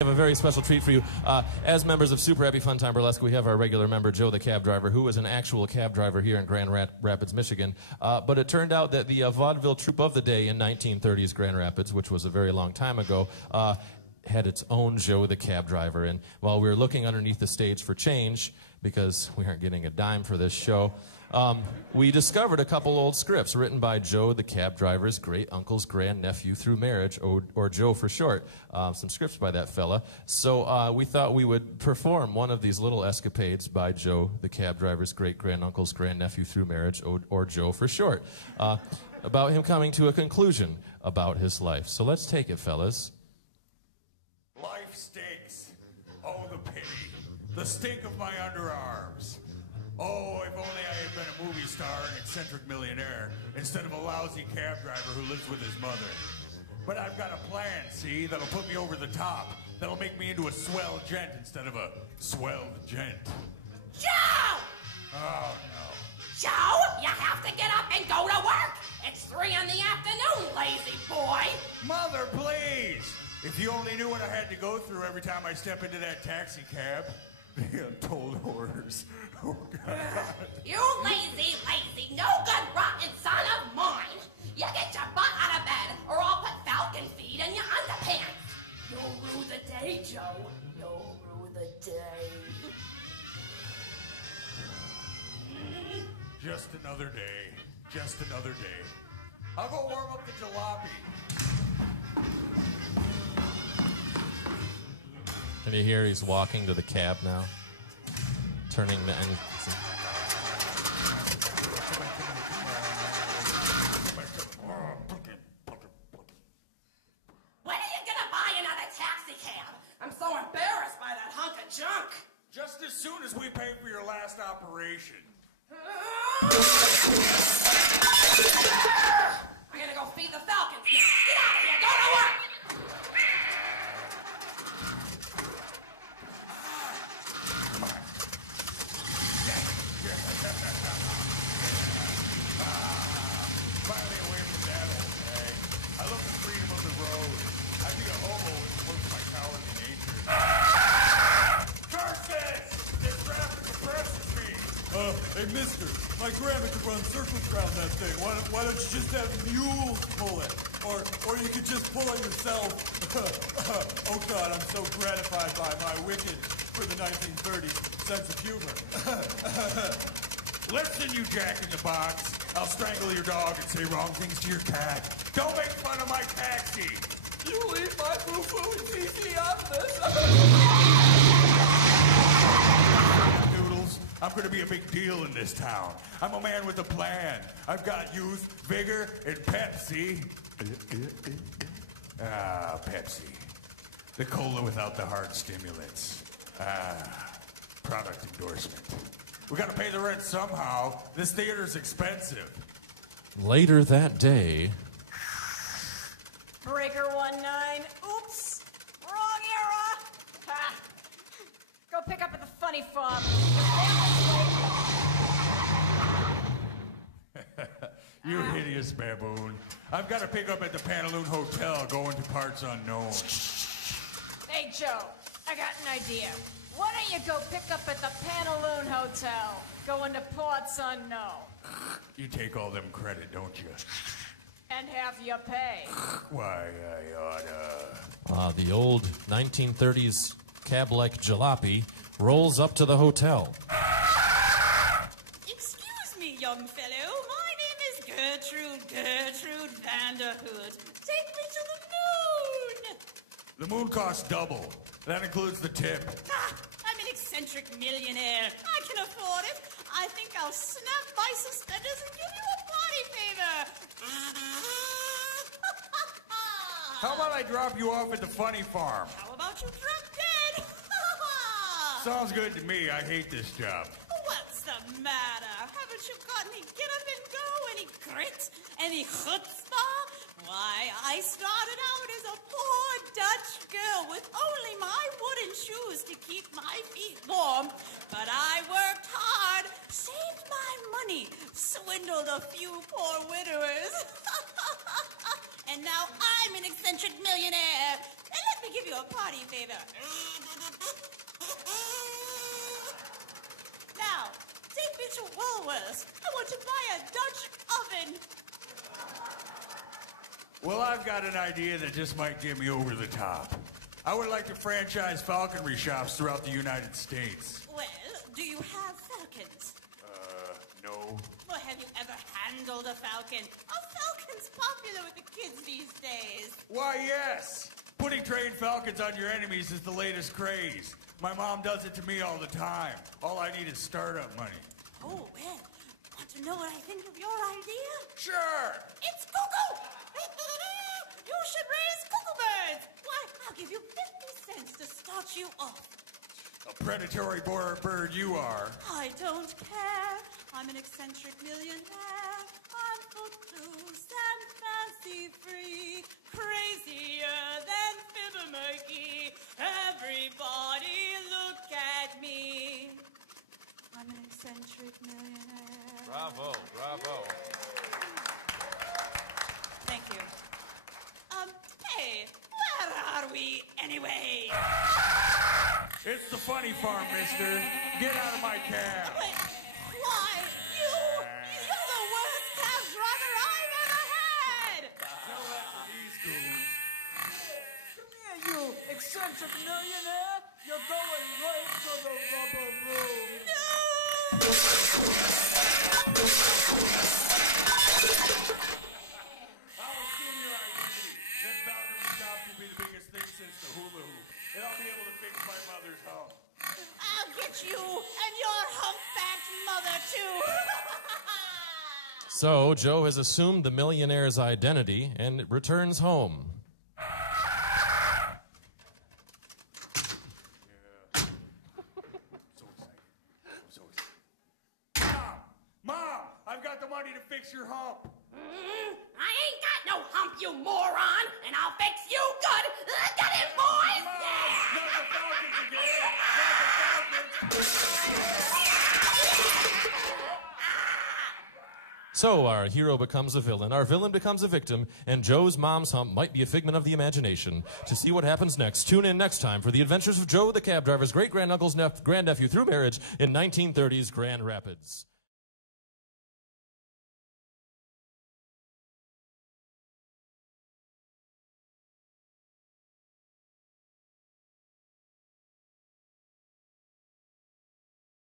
We have a very special treat for you. As members of Super Happy Fun Time Burlesque, we have our regular member, Joe the Cab Driver, who was an actual cab driver here in Grand Rapids, Michigan. But it turned out that the vaudeville troupe of the day in 1930s Grand Rapids, which was a very long time ago, had its own Joe the Cab Driver. And while we were looking underneath the stage for change, because we aren't getting a dime for this show, we discovered a couple old scripts written by Joe the Cab Driver's great uncle's grandnephew through marriage, or Joe for short. Some scripts by that fella. So we thought we would perform one of these little escapades by Joe the Cab Driver's great granduncle's grandnephew through marriage, or Joe for short, about him coming to a conclusion about his life. So let's take it, fellas. Life stinks. Oh, the pity. The stink of my underarms. Oh, if only I had been a movie star and eccentric millionaire instead of a lousy cab driver who lives with his mother. But I've got a plan, see, that'll put me over the top. That'll make me into a swell gent instead of a swelled gent. Joe! Oh, no. Joe, you have to get up and go to work. It's 3 in the afternoon, lazy boy. Mother, please! If you only knew what I had to go through every time I step into that taxi cab. The untold horrors. Oh, God. You lazy, no good, rotten son of mine. You get your butt out of bed, or I'll put falcon feed in your underpants. You'll rue the day, Joe. You'll rue the day. Just another day. Just another day. I'll go warm up the jalopy. Can you hear he's walking to the cab now? Turning the engine. When are you gonna buy another taxi cab? I'm so embarrassed by that hunk of junk. Just as soon as we pay for your last operation. I'm gonna go feed the falcons now. Get out of here, go to work! Finally away from that old day. I love the freedom of the road. I'd be a hobo if it weren't for my cowardly nature. Curses! This traffic oppresses me! Hey, mister, my grandma could run circles around that thing. Why don't you just have mules pull it? Or you could just pull it yourself. Oh, God, I'm so gratified by my wicked, for the 1930s, sense of humor. Listen, you jack-in-the-box. I'll strangle your dog and say wrong things to your cat. Don't make fun of my taxi. You leave my boo-boo and TC out of this. Noodles, I'm going to be a big deal in this town. I'm a man with a plan. I've got youth, vigor, and Pepsi. Ah, Pepsi. The cola without the hard stimulants. Ah, product endorsement. We got to pay the rent somehow. This theater's expensive. Later that day. Breaker 19. Oops. Wrong era. Ha. Go pick up at the funny farm. You hideous baboon. I've got to pick up at the Pantaloon Hotel going to parts unknown. Hey, Joe. I got an idea. Why don't you go pick up at the Pantaloon Hotel? Going to parts unknown. You take all them credit, don't you? And half your pay. Why, I oughta... The old 1930s cab-like jalopy rolls up to the hotel. Excuse me, young fellow. My name is Gertrude Vanderhood. Take me to the moon. The moon costs double. That includes the tip. I'm an eccentric millionaire. I can afford it. I think I'll snap my suspenders and give you a body favor. How about I drop you off at the funny farm? How about you drop dead? Sounds good to me. I hate this job. What's the matter? Haven't you got any get up and go, any grit, any chutzpah? Why, I started out as a poor Dutch girl with only my wooden shoes to keep my feet warm. But I worked hard, saved my money, swindled a few poor widowers. And now I'm an eccentric millionaire. And look let me give you a party favor. Now, take me to Woolworths. I want to buy a Dutch oven. Well, I've got an idea that just might get me over the top. I would like to franchise falconry shops throughout the United States. Well, do you have falcons? No. Well, have you ever handled a falcon? A falcon's popular with the kids these days. Why, yes. Putting trained falcons on your enemies is the latest craze. My mom does it to me all the time. All I need is startup money. Oh, well, want to know what I think of your idea? Sure. It's cuckoo! You should raise cuckoo birds. Why, I'll give you 50 cents to start you off. A predatory bird you are. I don't care. I'm an eccentric millionaire. I'm footloose and fancy-free. Crazier than Fibber-Murky. Everybody look at me. I'm an eccentric millionaire. Bravo, bravo. Thank you. Hey, where are we anyway? It's the funny farm, mister. Get out of my cab. Wait, why? You're the worst cab driver I've ever had! Tell that to these goons. Come here, you eccentric millionaire. You're going right to the rubber room. I'll assume your identity. Then Falconry Shops will be the biggest thing since the hula hoop. And I'll be able to fix my mother's hump. I'll get you and your humpbacked mother, too. So Joe has assumed the millionaire's identity and returns home. So excited. Mom, I've got the money to fix your hump. I ain't got no hump, you moron, and I'll fix you good. Get it, boys? Yeah! Not the Falcons again. Not the Falcons. So our hero becomes a villain, our villain becomes a victim, and Joe's mom's hump might be a figment of the imagination. To see what happens next, tune in next time for the adventures of Joe the cab driver's great-granduncle's grandnephew through marriage in 1930s Grand Rapids.